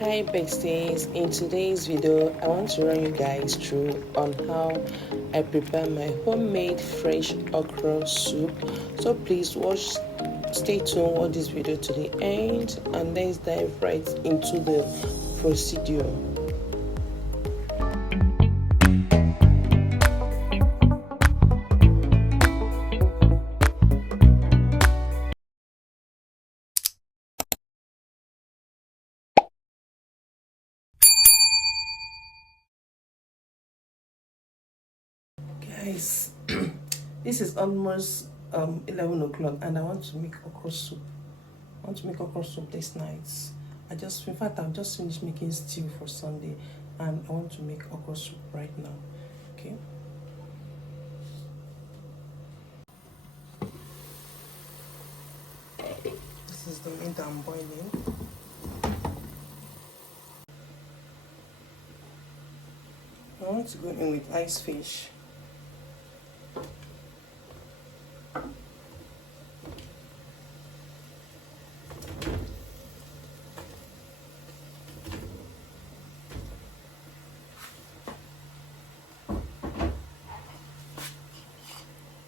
Hi besties, in today's video I want to run you guys through on how I prepare my homemade fresh okra soup. So please stay tuned, watch this video to the end, and let's dive right into the procedure. Guys, this is almost 11 o'clock and I want to make okra soup. I want to make okra soup this night. In fact, I've just finished making stew for Sunday and I want to make okra soup right now. Okay. This is the meat I'm boiling. I want to go in with ice fish.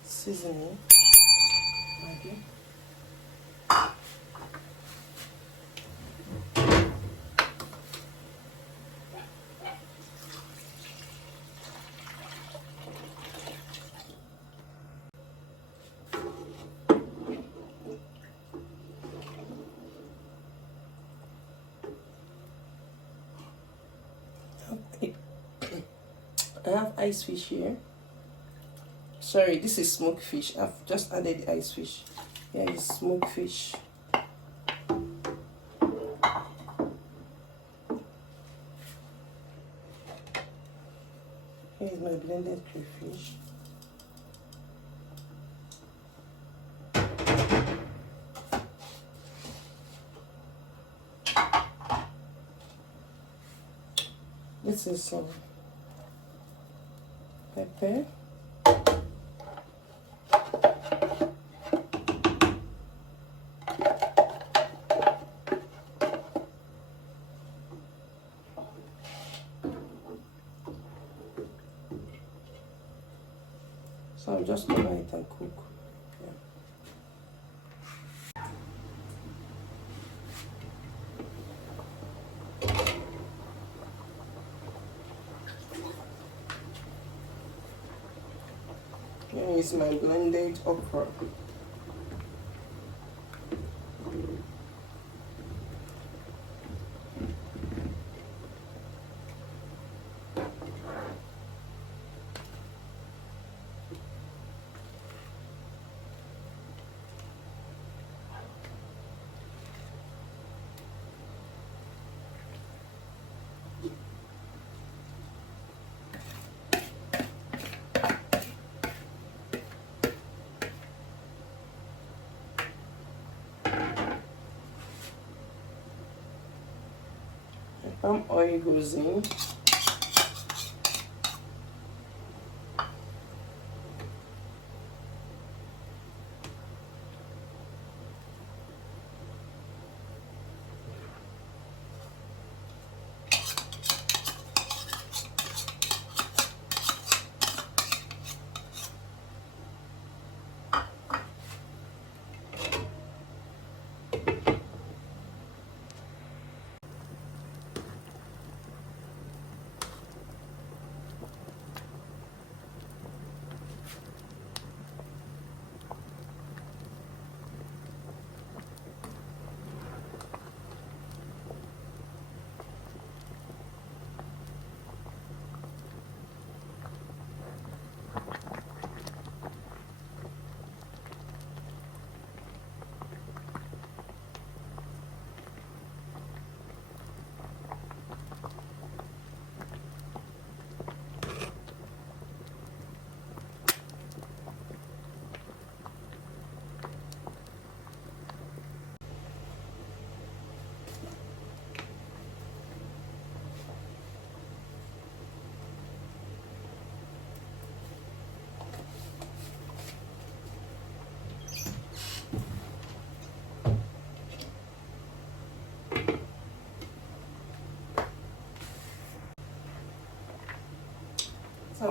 Seasoning. Maggi. I have ice fish here. Sorry, this is smoked fish. I've just added the ice fish. Here is smoked fish. Here is my blended crayfish. This is some pepper. So I'll just cover it and cook. Here is my blended okra. Palm oil goes in.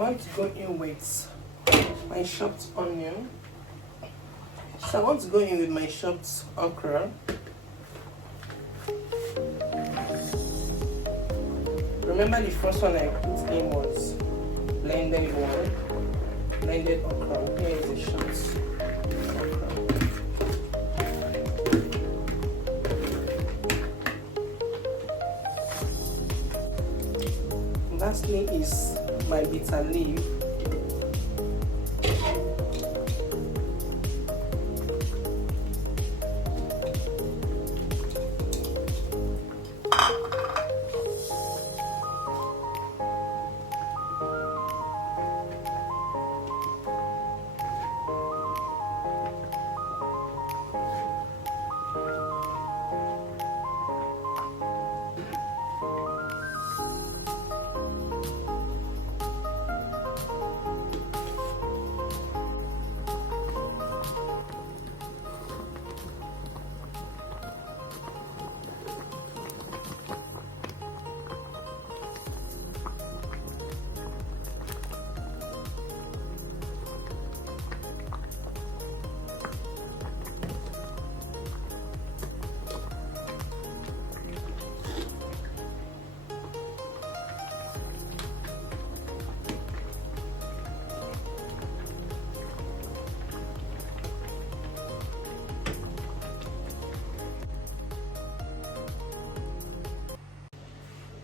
want to go in with my chopped onion. So I want to go in with my chopped okra. Remember the first one I put in was blended okra. Here is the chopped okra. Lastly is my bitter leaf.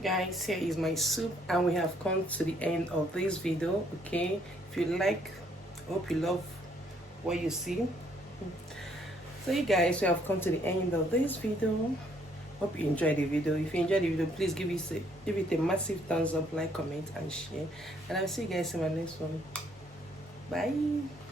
Guys, here is my soup, and we have come to the end of this video. Okay, if you like, hope you love what you see. So you guys, we have come to the end of this video. Hope you enjoyed the video. If you enjoyed the video, please give it a massive thumbs up, like, comment and share, and I'll see you guys in my next one. Bye.